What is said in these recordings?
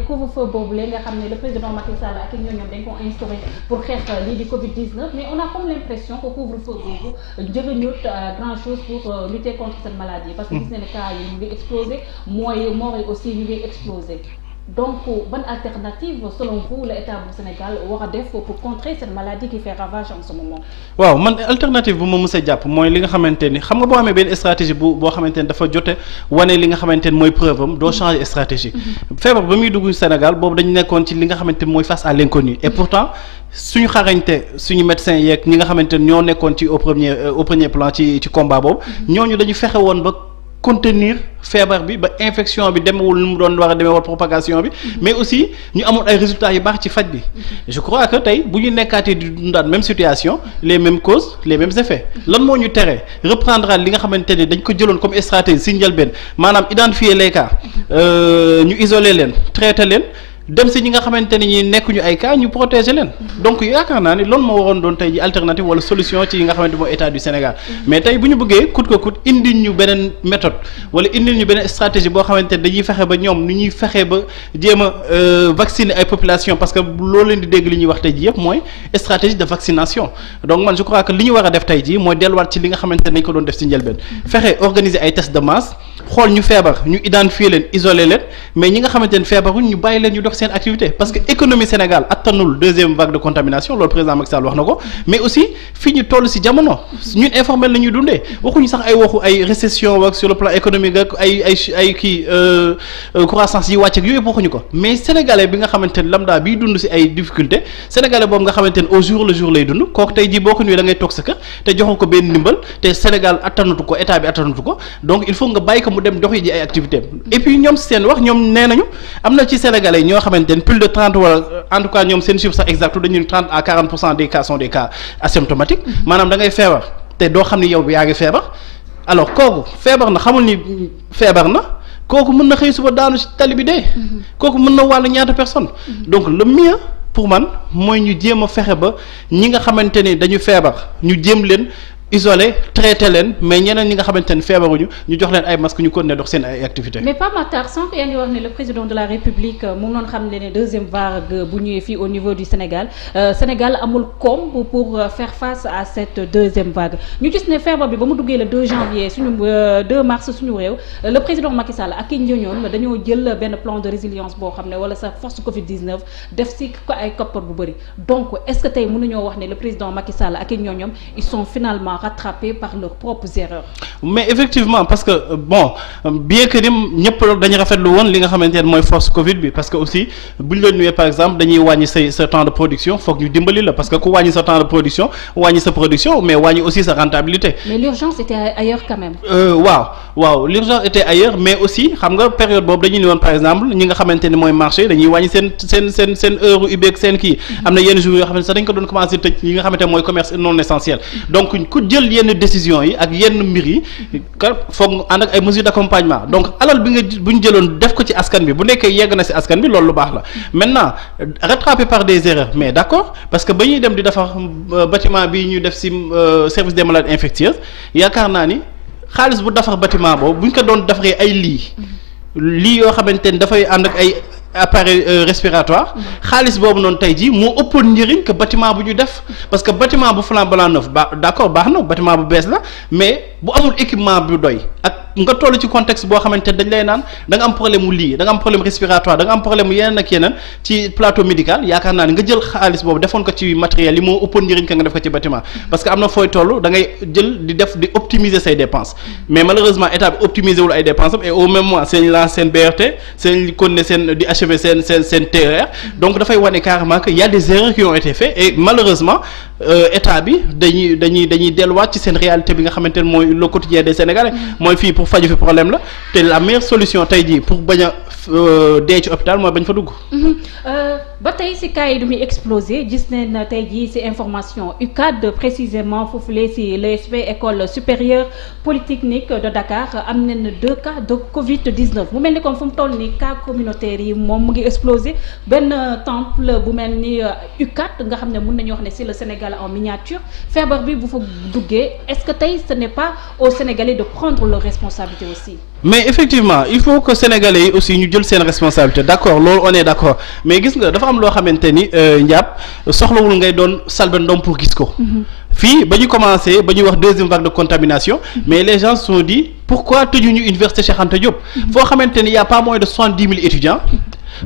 couvre-feu boobu la nga xam ne le président Macky Sall ak ñoom dañ ko instauré pour xeex lii di Covid-19 mais on a comme l'impression que couvre-feu boobu jëriñut grand chose pour lutter contre cette maladie parce que gis nañ ne cas yi ñu ngi explosé mooy moor yi aussi ñu ngi explosé. Donc bonne alternative selon vous l'État du Sénégal war a def pour contrer cette maladie qui fait ravage en ce moment. waaw man alternative bu ma mës a jàpp mooy li nga xamante ni xam nga boo amee benn stratégie boo xamante ni dafa jote wane li nga xamante ni mooy preuve am doo changer stratégie. feebar ba muy dugg Sénégal boobu dañu nekkoon ci li nga xamante ni mooy face à l'inconnu et pourtant suñu xarañte suñu médecins yeeg ñi nga xamante ni ñoo nekkoon ci au premier plan ci combat boobu ñooñu dañu fexe woon ba contenir feebar bi ba infection bi demewul nu mu doon war a demewul propagation bi mais aussi ñu amoon ay résultats yu baax ci faj bi je crois que tey bu ñu nekkaatee di dundaat même situation les mêmes causes les mêmes effets lan moo ñu tere reprendre li nga xamante ni dañ ko jëloon comme stratégie si njëlbeen maanaam identifier les cas ñu isoler leen traiter leen dem si ñi nga xamante ni ñi nekkuñu ay cas ñu protéger leen donc yaakaar naa ni loolu moo waroon doon tey ji alternative wala solution ci yi nga xamante mooy état du Sénégal mais tey bu ñu bëggee coûte que coûte indil ñu beneen méthode wala indil ñu beneen stratégie boo xamante ne dañuy fexe ba ñoom nu ñuy fexe ba jéem a vacciner ay population parce que loolu leen di dégg li ñuy wax tey ji yëpp mooy stratégie de vaccination donc man je crois que li ñu war a def tey ji mooy delluwaat ci li nga xamante ne dañ ko doon def si njëlbeen fexe organiser ay tests de masse xool ñu feebar ñu identifier leen isoler leen mais ñi nga xamante ne feebaruñ ñu bàyyi leen ñu dox seen activité parce que économie Sénégal attanul deuxième vague de contamination loolu président Macky Sall wax na ko mais aussi fi ñu toll ci jamono ñun informel la ñuy dundee waxuñu sax ay waxu ay récession ak sur le plan économique ak ay kii croissance yi wàcc ak yooyu yëpp waxuñu ko mais sénégalais bi nga xamante ne lambda biy dund ci ay difficulté sénégalais boobu nga xamante ne au jour le jour lay dund kooku tey jii boo ko ñëwee da ngay toog sa kër te joxu ko benn ndimbal te Sénégal attanatu ko état bi attanatu ko donc il faut nga bàyyi ko mu dem doxi ji ay activités et puis ñoom seen wax ñoom nee nañu am na ci sénégalais ñoo xamante ne plus de 30 wala en tout cas ñoom seen chiffre sax exact dañu 30 à 40% des cas sont des cas asymptomatiques maanaam da ngay feebar te doo xam ni yow bi yaa ngi feebar alors kooku feebar na xamul ni feebar na kooku mën na xëy suba daanu ci tali bi dee kooku mën na wàll ñaata personne donc le mieux pour man mooy ñu jéem a fexe ba ñi nga xamante ni dañu feebar ñu jéem leen isolé traité leen mais ñeneen ñi nga xamante ne feebaruñu ñu jox leen ay masques ñu continuer dox seen ay activités. mais Pape Matar sànq yaa ngi wax ne le président de la République mu ngi doon xam ne deuxième vague bu ñëwee fii au niveau du Sénégal Sénégal amul koom pour faire face à cette deuxième vague ñu gis ne feebar bi ba mu duggee le 2 janvier suñu 2 mars suñu réew le président Macky Sall ak i njëñoon dañoo jël benn plan de résilience boo xam ne wala sa force Covid-19 def si ko ay koppar bu bëri donc est-ce que tey mënuñoo wax ne le président Macky Sall ak i njëñoom ils sont finalement rattrapés par leurs propres erreurs. mais effectivement parce que bon bien que ni ñëpp dañu rafetlu woon li nga xamante ne mooy force Covid bi parce que aussi bu ñu la nuyee par exemple dañuy wàññi sa temps de production foog ñu dimbali la parce que ku wàññi sa temps de production wàññi sa production mais wàññi aussi sa rentabilité. mais l'urgence était ailleurs quand même. waaw l'urgence était ailleurs mais aussi xam nga période boobu dañuy ne woon par exemple ñi nga xamante ne mooy marché dañuy wàññi seen heure ubbeeg seen kii am na yenn jours yoo xam ne sax dañ ko doon commencé tëj yi nga xamante ne mooy commerce non essentiel donc ku jël yenn décisions yi ak yenn mbir yi foog ànd ak ay mesures d'accompagnement donc alal bu ñu jëloon def ko ci askan bi bu nekkee yegg na ci askan bi loolu lu baax la maintenant rattrapé par des erreurs mais d'accord parce que ba ñuy dem di defar bâtiment bi ñu def ci service des maladies infectieuses yaakaar naa ni xaalis bu defar bâtiment boobu bu ñu ko doon defaree ay lii yoo xamante ni dafay ànd ak ay appareil respiratoire xaalis boobu noonu tey jii moo ëppoon njëriñ que bâtiment bu ñu def parce que bâtiment bu flambant neuf d'accord baax na bâtiment bu bees la mais bu amul équipement bu doy ak nga toll ci contexte boo xamante dañ lay naan da nga am problème mu lii da nga am problème respiratoire da nga am problème mu yeneen ak yeneen ci plateau médical yaakaar naa ne nga jël xaalis boobu defoon ko ci matériel yi moo ëppoon njëriñ ka nga def ko ci bâtiment parce que am na fooy toll da ngay jël di optimiser say dépenses mais malheureusement état bi optimiser wul ay dépenses am et au même moment seen la seen BRT seen continuer seen di achever seen TER donc dafay wane carrément que y a des erreurs qui ont été faites et malheureusement état bi dañuy delluwaat ci seen réalité bi nga xamante ne mooy le quotidien des Sénégalais mooy fii pour faju fi problème la te la meilleure solution tey jii pour bañ a dee ci hôpital mooy bañ fa dugg. ba tey si cas yi du muy explosé gis nañ tey jii si information UCAD précisément foofulee si l'ESP école supérieure polytechnique de Dakar am nañ 2 cas de Covid-19 mu mel ni comme fu mu toll nii cas communautaire yi moom mu ngi explosé benn temple bu mel ni UCAD nga xam ne mën nañu wax ne c'est le Sénégal en miniature feebar bi bu fa duggee est-ce que tey ce n'est pas aux Sénégalais de prendre leurs responsabilités aussi. mais effectivement il faut que sénégalais yi aussi ñu jël seen responsabilité d'accord loolu on est d'accord mais gis nga dafa am loo xamante ni njàpp soxlawul ngay doon salbe ndom pour gis ko. fii ba ñu commencé ba ñuy wax deuxième vague de contamination mais les gens se sont dit pourquoi tëjuñu université Cheikh Anta Diop. foo xamante ni y a pas moins de 70 000 étudiants.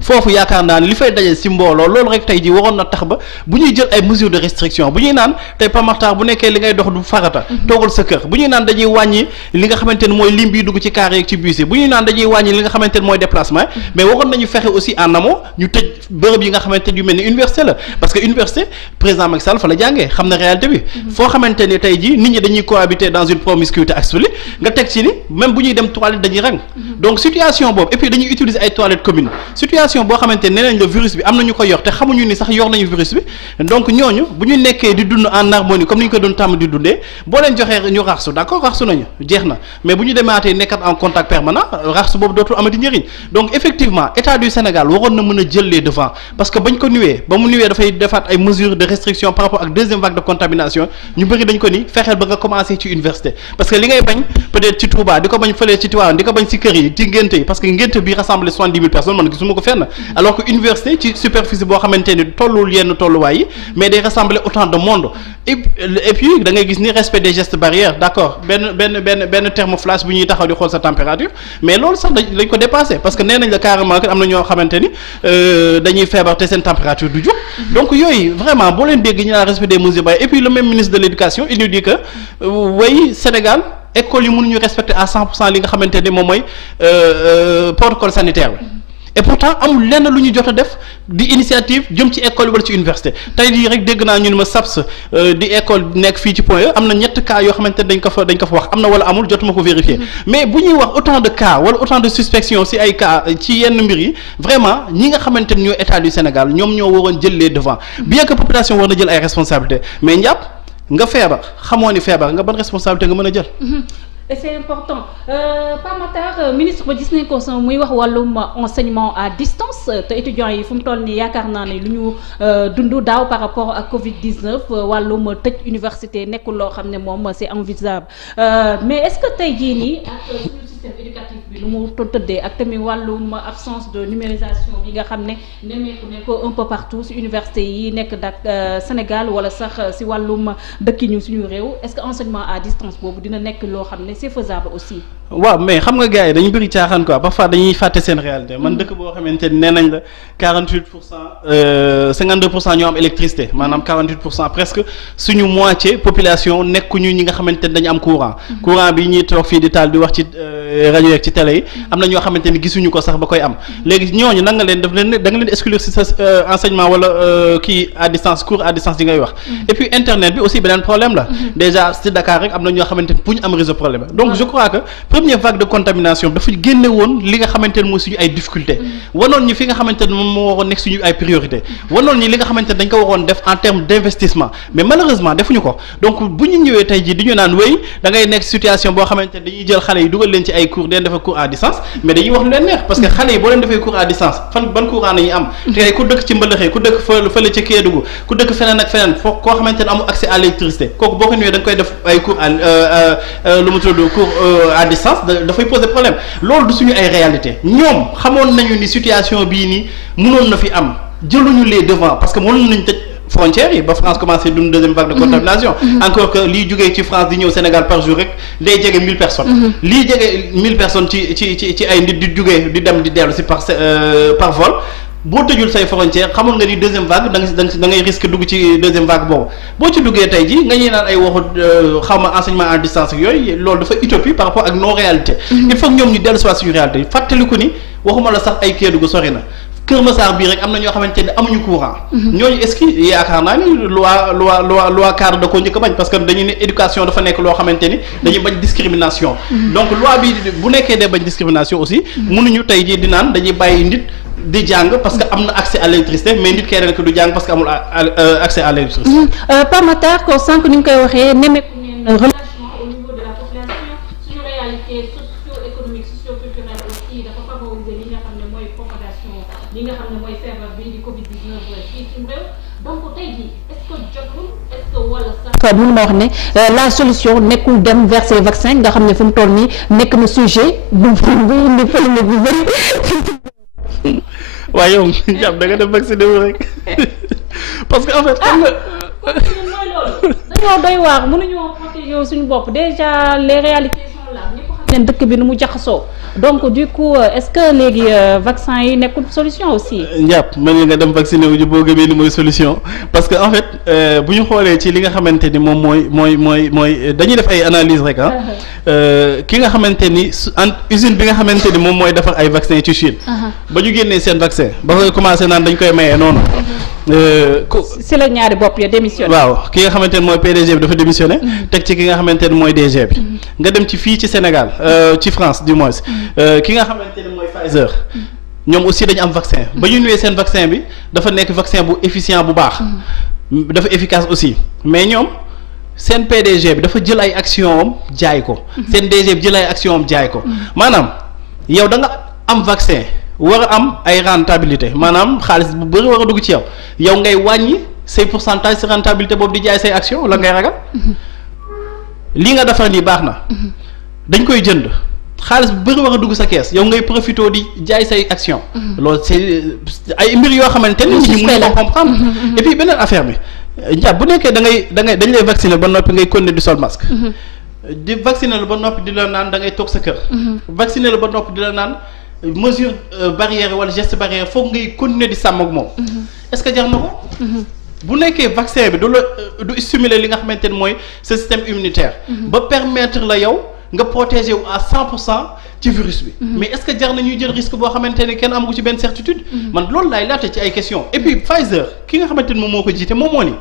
foofu yaakaar naa ne li fay daje ci mbooloo loolu rek tey ji waroon na tax ba bu ñuy jël ay mesures de restriction bu ñuy naan tey pamartar bu nekkee li ngay dox du farata toogal sa kër bu ñuy naan dañuy wàññi li nga xamante ne mooy lim bi dugg ci car yeeg ci bus yi bu ñuy naan dañuy wàññi li nga xamante ne mooy déplacement mais waroon nañu fexe aussi en amont ñu tëj bërëb yi nga xamante ne yu mel ni université la parce que université président Macky Sall fa la jàngee xam na réalité bi foo xamante ni tey ji nit ñi dañuy cohabiter dans une promiscuité absolue nga teg ci ni même bu ñuy dem toilette dañuy rang donc situation boobu et puis dañuy utiliser ay toilettes communes situation boo xamante ne nañ la virus bi am na ñu ko yor te xamuñu ni sax yor nañu virus bi donc ñooñu bu ñu nekkee di dund en harmonie comme ni ñu ko doon tàmm di dundee boo leen joxee ñu raxsu d'accord raxsu nañu jeex na mais bu ñu demaatee nekkat en contact permanent raxsu boobu dootul amati njëriñ donc effectivement état du Sénégal waroon na mën a jël les devants parce que bañ ko nuwee ba mu nuwee dafay defaat ay mesures de restriction par rapport ak deuxième vague de contamination ñu bëri dañ ko ni fexeel ba nga commencé ci université parce que li ngay bañ peut-être ci Touba di ko bañ fële ci Tivaouane di ko bañ ci kër yi ci ngénte yi parce que ngénte bi rassemblé 70 000 personnes man gisuma ko fenn alors que université ci superficie boo xamante ni tollul yenn tolluwaay yi mais day rassembler autant de monde et puis da ngay gis ni respect des gestes barrières d'accord benn thermoflash bu ñuy taxaw di xool sa température mais loolu sax dañ ko dépassé parce que nee nañ la carrément que am na ñoo xamante ni dañuy feebar te seen température du jóg donc yooyu vraiment boo leen dégg ñu naan respect des mesures barrières et puis le même ministre de l'éducation il nous dit que way Sénégal école yi mënuñu respecter à 100% li nga xamante ni moom mooy protocole sanitaire bi et pourtant amul lenn lu ñu jot a def di initiative jëm ci école wala ci université tey jii rek dégg naa ñu ne ma SAPS di école nekk fii ci Point E am na ñett cas yoo xamante ne dañ ko fa wax am na wala amul jotuma ko vérifier mais bu ñuy wax autant de cas wala autant de suspicion ci ay cas ci yenn mbir yi vraiment ñi nga xamante ne ñoo état du Sénégal ñoom ñoo waroon jël les devants bien que population war na jël ay responsabilités mais njàpp nga feebar xamoo ni feebar nga ban responsabilité nga mën a jël. et c'est important Pape Matar ministre ba gis nañ ko sa muy wax wàllum enseignement à distance te étudiants yi fu mu toll nii yaakaar naa ne lu ñu dund daaw par rapport ak Covid-19 wàllum tëj université nekkul loo xam ne moom c'est envisageable mais est-ce que tey jii nii ak suñu système éducatif bi lu mu tëddee ak tamit wàllum absence de numérisation bi nga xam ne nemmeeku ne ko un peu partout ci université yi nekk dak Sénégal wala sax ci wàllum dëkki ñu suñu réew est-ce que enseignement à distance boobu dina nekk loo xam ne c'est faisable aussi. waaw mais xam nga gars yi dañu bëri caaxaan quoi parfois dañuy fàtte seen réalité man dëkk boo xamante ni nee nañ la 52% ñoo am électricité maanaam 48% presque suñu moitié population nekkuñu ñi nga xamante ni dañu am courant bi ñuy toog fii di taal di wax ci rajo yeeg ci télé yi am na ñoo xamante ni gisuñu ko sax ba koy am léegi ñooñu nanga leen daf leen da nga leen exclure ci sa enseignement wala kii à distance cours à distance yi ngay wax et puis internet bi aussi beneen problème la déjà ci Dakar rek am na ñoo xamante ni pour ñu am réseau problème donc je crois que première vague de contamination dafa génne woon li nga xamante ne mooy suñu ay difficulté wanoon ñi fi nga xamante ne moom moo waroon nekk suñu ay priorité wanoon ñi li nga xamante ne dañ ko waroon def en termes d'investissement mais malheureusement defuñu ko donc bu ñu ñëwee tey jii di ñu naan wéy da ngay nekk situation boo xamante ne dañuy jël xale yi dugal leen ci ay cours den defa cours à distance mais dañuy wax lu leen neex parce que xale yi boo leen defee cours à distance ban courant nañuy am tey ku dëkk ci Mbëlëxee ku dëkk fële ci Kédougou ku dëkk feneen ak feneen foo koo xamante ne amul accès à l'électricité kooku boo ko ñëwee da nga koy def ay cours lu mu tudd cours à distance dafay poser problème loolu du suñu ay réalité ñoom xamoon nañu ni situation bii nii mënoon na fi am jëluñu les devants parce que mënoon nañ tëj frontières yi ba France commencé d'une deuxième vague de contamination encore que liy jógee ci France di ñëw Sénégal par jour rek day jege 1000 personnes lii jege 1000 personnes ci ay nit di jógee di dem di dellu si par vol boo tëjul say frontière xamul nga ni deuxième vague da ngay risque dugg ci deuxième vague boobu boo ci duggee tey ji nga ñuy naan ay waxu xawma enseignement à distance yooyu loolu dafa utopie par rapport ak nos réalités il faut que ñoom ñu dellu si waat suñu réalité fàttaliku ni waxuma la sax ay Kédougou sori na Kër Massar bii rek am na ñoo xamante ne amuñu courant ñooñu est-ce que yaakaar naa ni loi cadre da koo njëkk a bañ parce que dañu ne éducation dafa nekk loo xamante ni dañuy bañ discrimination donc loi bi bu nekkee dee bañ discrimination aussi mënuñu tey jii di naan dañuy bàyyi nit di jàng parce que am na accès à l'électricité mais nit keneen ko du jàng parce que amul accès à l'électricité. Pape Matar ko sànq ni nga koy waxee nemmeeku neen relâchement au niveau de la population suñu réalité socio-économique socio-culturelle aussi dafa favoriser li nga xam ne mooy propagation li nga xam ne mooy feebar bi di Covid 19 fii ci réew donc tey jii est-ce que jotul est-ce que wala sax. mën ma wax ne la solution nekkul dem vers ces vaccins nga xam ne fu mu toll nii nekk na sujet bu indi polémique bu bëri. waaye yow jàpp da nga def vacciné wu rek parce que en fait xam nga. mooy loolu dañoo doy waar mënuñoo protéger suñu bopp déjà les réalités sont là ñëpp xam ne dëkk bi nu mu jaxasoo donc du coup est-ce que léegi vaccin yi nekkul solution aussi. njàpp mën nga dem vacciné wu ji boo gëmee ni mooy solution parce que en fait bu ñu xoolee ci li nga xamante ni moom mooy dañuy def ay analyse rek ki nga xamante ni usine bi nga xamante ni moom mooy defar ay vaccin ci Chine. ba ñu génnee seen vaccin ba koy commencé naan dañ koy mayee noonu. si la ñaari bopp ya démissionné. waaw ki nga xamante ne mooy PDG bi dafa démissionné. teg ci ki nga xamante ne mooy DG bi. nga dem ci fii ci Sénégal ci France du moins ki nga xamante ne mooy Pfizer. ñoom aussi dañu am vaccin ba ñu ñëwee seen vaccin bi dafa nekk vaccin bu efficient bu baax. dafa efficace aussi mais ñoom seen PDG bi dafa jël ay action am jaay ko. seen DG bi jël ay action am jaay ko. maanaam yow da nga am vaccin. war a am ay rentabilité maanaam xaalis bu bëri war a dugg ci yow ngay wàññi say pourcentage si rentabilité boobu di jaay say action la ngay ragal lii nga defar nii baax na dañ koy jënd xaalis bu bëri war a dugg sa kees yow ngay profité di jaay say action loolu c'est ay mbir yoo xamante ni nit ñi mën ko comprendre et puis beneen affaire bi njàpp bu nekkee dañ lay vacciner ba noppi ngay continuer di sol masque di vacciner la ba noppi di la naan da ngay toog sa kër vacciner la ba noppi di la naan mesure barrière wala geste barrière foog ngay continuer di sàmm ak moom. est-ce que jar na ko. bu nekkee vaccin bi du stimuler li nga xamante ne mooy sa système immunitaire. ba permettre la yow nga protéger wu à 100% ci virus bi. mais est-ce que jar na ñuy jël risque boo xamante ne kenn amagu ci benn certitude. man loolu laay laajte ci ay questions et puis Pfizer ki nga xamante ne moom moo ko jiite moom moo ni.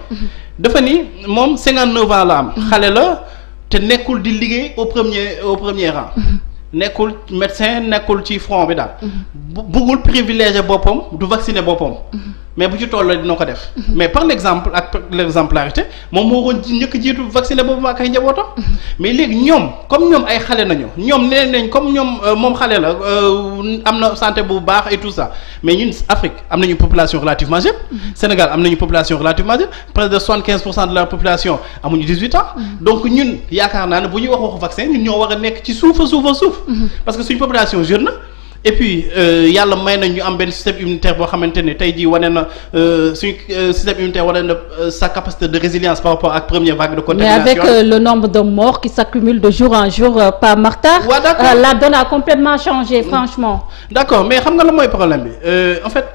dafa ni moom 59 ans la am. xale la te nekkul di liggéey au premier rang. nekkul médecin nekkul ci front bi daal. bëggul privilégier boppam du vacciner boppam. mais bu ci toll dina ko def. mais par l'exemple ak l'exemplarité moom moo ko njëkk jiitu vacciner boobu ak ay njabootam. mais léegi ñoom comme ñoom ay xale nañu ñoom nee nañ comme ñoom moom xale la am na santé bu baax et tout ça mais ñun Afrique am nañu population relativement jeune. Sénégal am nañu population relativement jeune près de 75% de la population amuñu 18 ans. donc ñun yaakaar naa ne bu ñuy wax vaccin ñun ñoo war a nekk ci suuf. parce que suñu population jeune na et puis yàlla may na ñu am benn système immunitaire boo xamante ni tey jii wane na suñu système immunitaire wane na sa capacité de résilience par rapport ak première vague de contamination. mais avec le nombre de morts qui s'accumule de jour en jour par Makhtar. waaw d'accord la donne a complètement changé franchement. d'accord mais xam nga la mooy problème bi en fait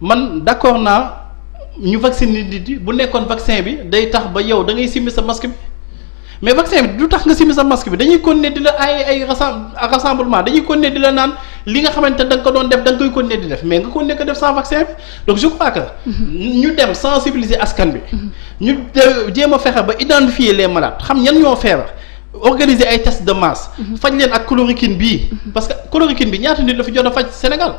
man d'accord naa ñu vacciner nit yi bu nekkoon vaccin bi day tax ba yow da ngay simmi sa masque bi. mais vaccin bi du tax nga simi sa masque bi dañuy continuer di la ay rassemblement dañuy continuer di la naan li nga xamante ne da nga ko doon def da nga koy continuer di def mais nga continuer ko def sans vaccin bi donc je crois que ñu dem sensibiliser askan bi ñu jéem a fexe ba identifier les malades xam ñan ñoo feebar organiser ay tests de masse faj leen ak chloroquine bii parce que chloroquine bi ñaata nit la fi jot a faj Sénégal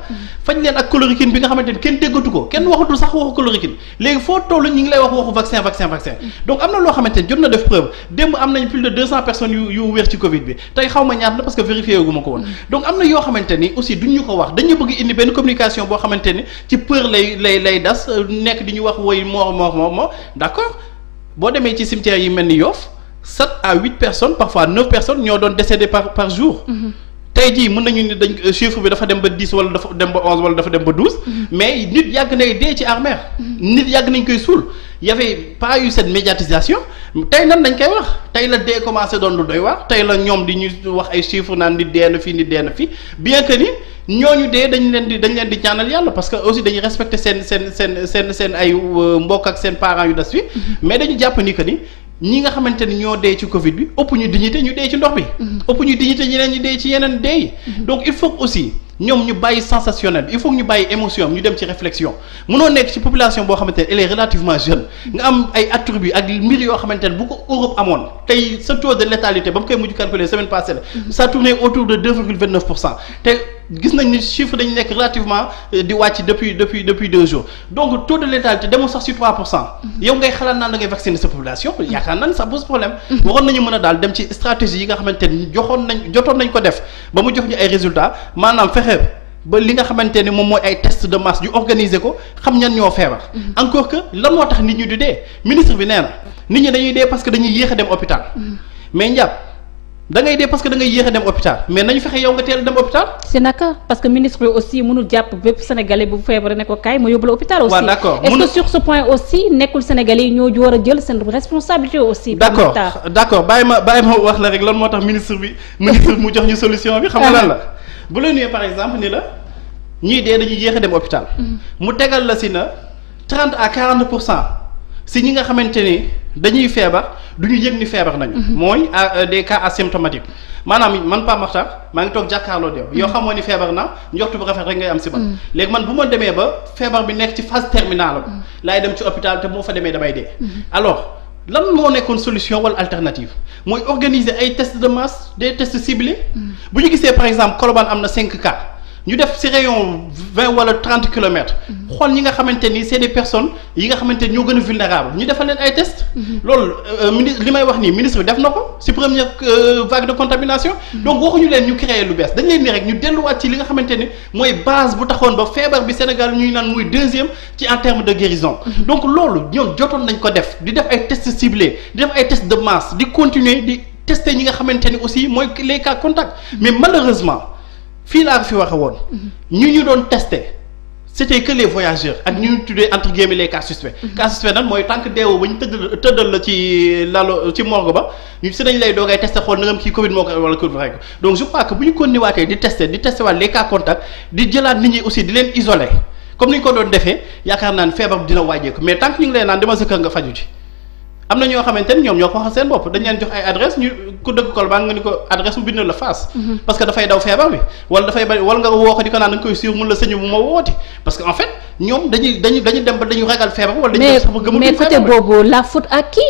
faj leen ak chloroquine bi nga xamante ni kenn déggatu ko kenn waxatul sax waxu chloroquine léegi foo toll ñu ngi lay wax waxu vaccin donc am na loo xamante ni jot na def preuve démb am nañ plus de 200 personnes yu wér ci Covid bi tey xaw ma ñaata la parce que vérifié gu ma ko woon donc am na yoo xamante ni aussi duñ ñu ko wax dañu bëgg indi benn communication boo xamante ni ci peur lay das nekk di ñu wax woy moo d'accord boo demee ci cimetière yi mel ni Yoff 7 à 8 personnes parfois 9 personnes ñoo doon décédé par jour. tey jii mën nañu ni dañ chiffre bi dafa dem ba 10 wala dafa dem ba 11 wala dafa dem ba 12. mais nit yàgg nay dee ci armère. nit yàgg nañ koy suul y avait pas eu cette médiatisation tey nan dañ koy wax tey la dee commencé doon lu doy waar tey la ñoom di ñu wax ay chiffres naan nit dee na fii bien que ni ñooñu dee dañ leen di ñaanal yàlla parce que aussi dañuy respecter seen ay mbokk ak seen parents yu des fi mais dañu jàpp ni que ni. ñi nga xamante ni ñoo dee ci Covid bi ëpp ñu dignité ñu dee ci ndox bi. ëpp ñu dignité ñeneen ñi dee ci yeneen dee yi. donc il faut aussi ñoom ñu bàyyi sensationnel il faut ñu bàyyi émotion ñu dem ci réflexion mënoo nekk ci population boo xamante ne elle est relativement jeune nga am ay attributs ak mbir yoo xamante ne bu ko Europe amoon tey sa taux de létalité ba mu koy mujj calculer semaine passée la. ça tournait autour de 2,29% te gis nañ ni chiffre dañu nekk relativement di wàcc depuis 2 jours donc taux de létalité demul sax ci 3%. yow ngay xalaat naan da ngay vacciner sa population yaakaar naa ne ça pose problème. waroon nañu mën a daal dem ci stratégie yi nga xamante ni jotoon nañ ko def ba mu jox ñu ay résultats maanaam fexe ba li nga xamante ne moom mooy ay test de masse yu organiser ko xam ñan ñoo feebar. encore que lan moo tax nit ñi di dee ministre bi nee na nit ñi dañuy dee parce que dañuy yéex a dem hôpital. mais njàpp da ngay dee parce que da ngay yéex a dem hôpital mais nañu fexe yow nga teel a dem hôpital. c'est naka parce que ministre bi aussi mënul jàpp bépp sénégalais bu feebar ne ko kaay ma yóbbu la hôpital. aussi waaw d'accord est-ce que sur ce point aussi nekkul sénégalais yi ñoo war a jël seen responsabilité aussi. d'accord bàyyi ma wax la rek lan moo tax ministre bi mu jox ñu solution bi. xam nga lan la bu la nuyee par exemple ni la ñii dee dañuy yéex a dem hôpital. mu tegal la si na 30 à 40% si ñi nga xamante ni dañuy feebar du ñu yëg ni feebar nañu. mooy des cas asymptomatiques maanaam man Pape Makhtar maa ngi toog jàkkaarloo deew yow xamoo ni feebar na njortu bu rafet rek ngay am si man. léegi man bu ma demee ba feebar bi nekk ci phase terminale am laay dem ci hôpital te moo fa demee damay dee. alors lan moo nekkoon solution wala alternative mooy organiser ay tests de masse des tests ciblés. bu ñu gisee par exemple Colobane am na 5 cas. ñu def ci rayon 20 wala 30 kilomètres. xool ñi nga xamante ni c'est des personnes yi nga xamante ni ñoo gën a vulnérable ñu defal leen ay tests. loolu li may wax nii ministre bi def na ko ci première vague de contamination. donc waxuñu leen ñu créer lu bees dañ leen ni rek ñu delluwaat ci li nga xamante ni mooy base bu taxoon ba feebar bi Sénégal ñuy naan muy deuxième ci en termes de guérison. donc loolu ñoom jotoon nañ ko def di def ay tests ciblés di def ay tests de masse di continuer di tester ñi nga xamante ni aussi mooy les cas contacts mais malheureusement. fii laa fi waxe woon ñu doon testé c'était que les voyageurs ak ñu tuddee entre guillemets les cas suspects. cas suspect nag mooy tant que deewoo ba ñu tëddal la ci lalo ci morgue ba ñu si nañ lay doogay testé xool na nga kii Covid moo ko wala Covid rek donc je crois que bu ñu continué waatee di testé waat les cas contacts di jëlaat nit ñi aussi di leen isolé comme ni ñu ko doon defee yaakaar naa ne feebar bi dina wàññeeku mais tant que ñu ngi lay naan dama sa kër nga faju ci am na ñoo xamante ni ñoom ñoo ko waxal seen bopp dañ leen jox ay adresse ñu ku dëgg Colobane nga ni ko adresse mu bind la face. parce que dafay daw feebar bi wala dafay bari wala nga woo ko di ko naan da nga koy suivre mun la sëñu bu ma wooti parce que en fait ñoom dañuy dem ba dañu ragal feebar wala dañu sax ba gëmul mais côté boobu la faute à qui